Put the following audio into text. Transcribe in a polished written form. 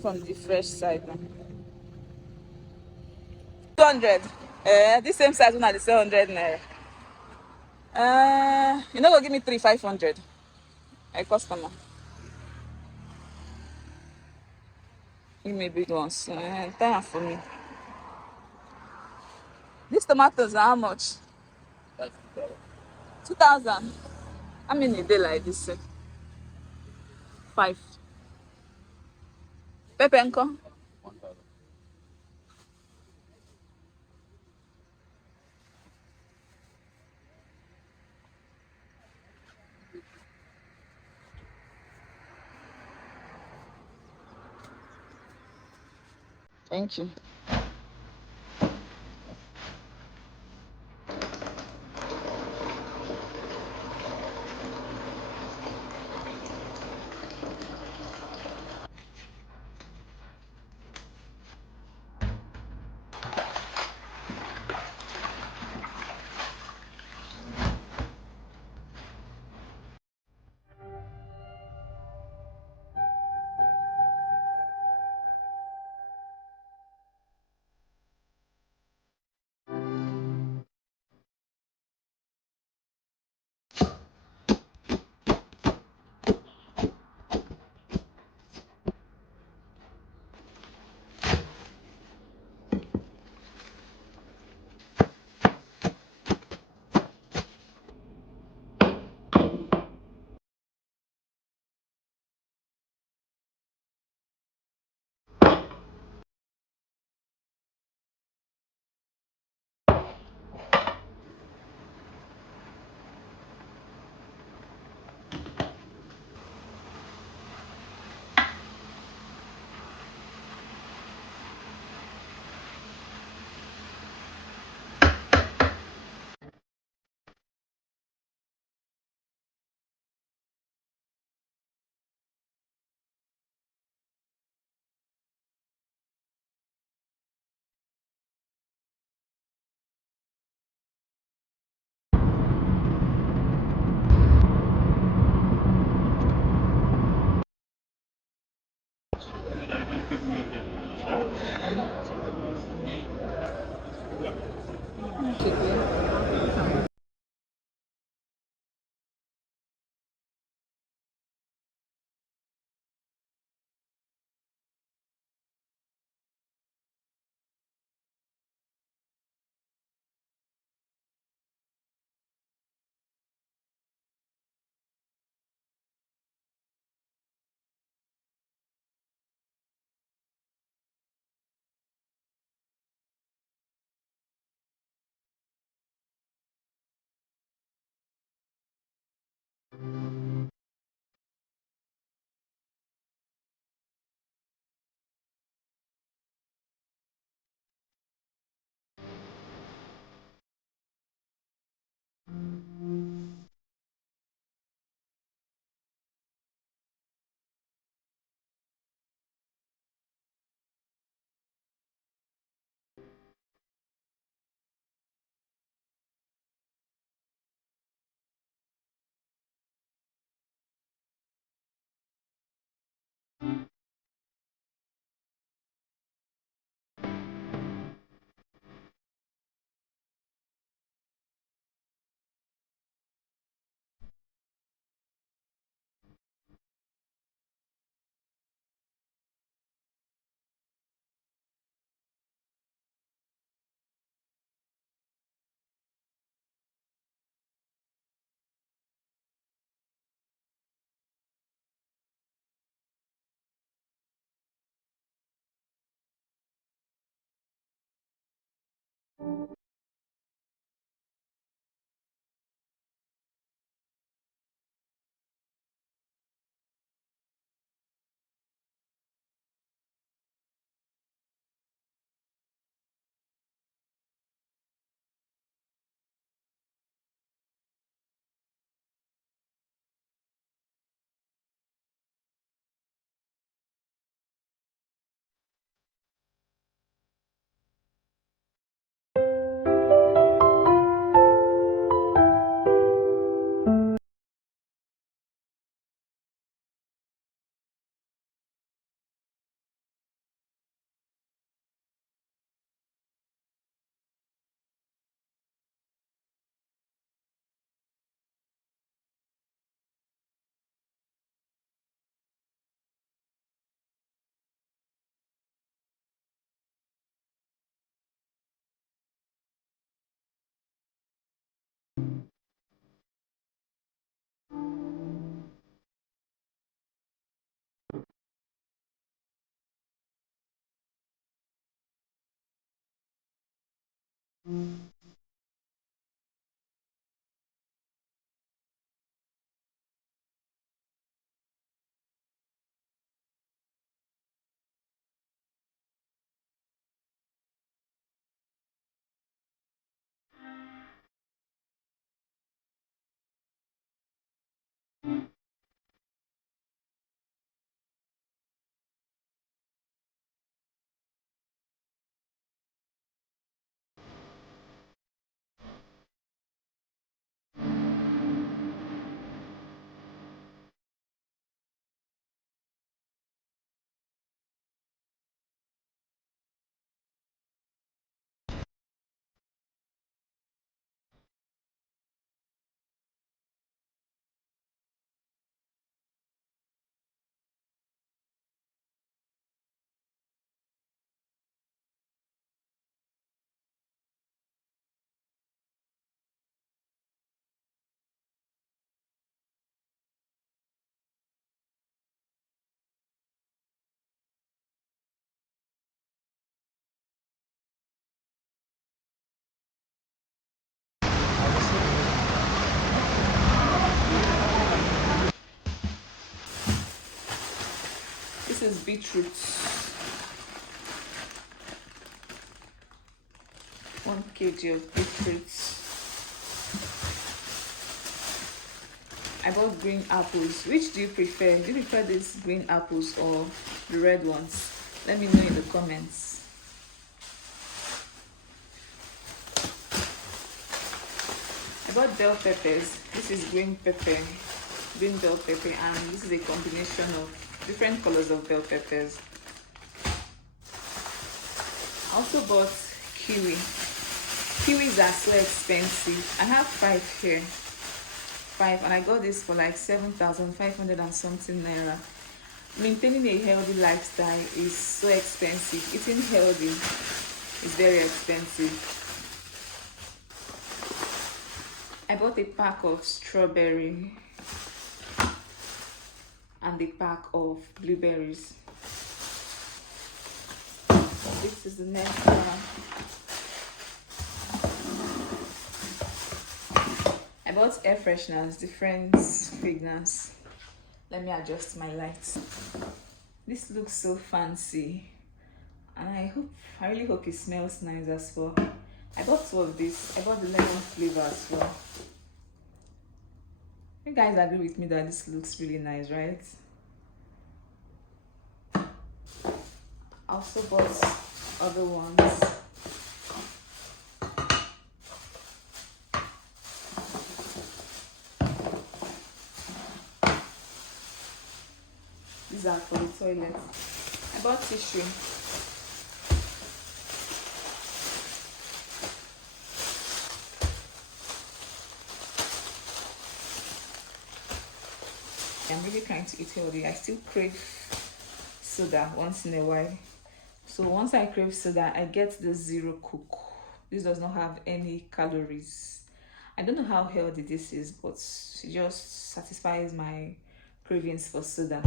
coming from the fresh side now. 200. This same size one at the 700 naira. You know, go give me 3,500. A customer. Give me big ones. Time for me. These tomatoes are how much? 2,000. How many day like this? Five. Pepper enko? Thank you. This is beetroot. 1 kg of beetroot. I bought green apples. Which do you prefer? Do you prefer these green apples or the red ones? Let me know in the comments. I bought bell peppers. This is green pepper, green bell pepper, and this is a combination of different colors of bell peppers. I also bought kiwi. Kiwis are so expensive. I have 5 here. 5, and I got this for like 7,500 and something naira. Maintaining a healthy lifestyle is so expensive. Eating healthy is very expensive. I bought a pack of strawberry and a pack of blueberries. This is the next one. I bought air fresheners, different fragrance. Let me adjust my lights. This looks so fancy, and I really hope it smells nice as well. I bought 2 of this. I bought the lemon flavor as well. You guys agree with me that this looks really nice, right? I also bought other ones. These are for the toilet. I bought tissue. I'm really trying to eat healthy. I still crave soda once in a while. So once I crave soda, I get the Zero Coke. This does not have any calories. I don't know how healthy this is, but it just satisfies my cravings for soda.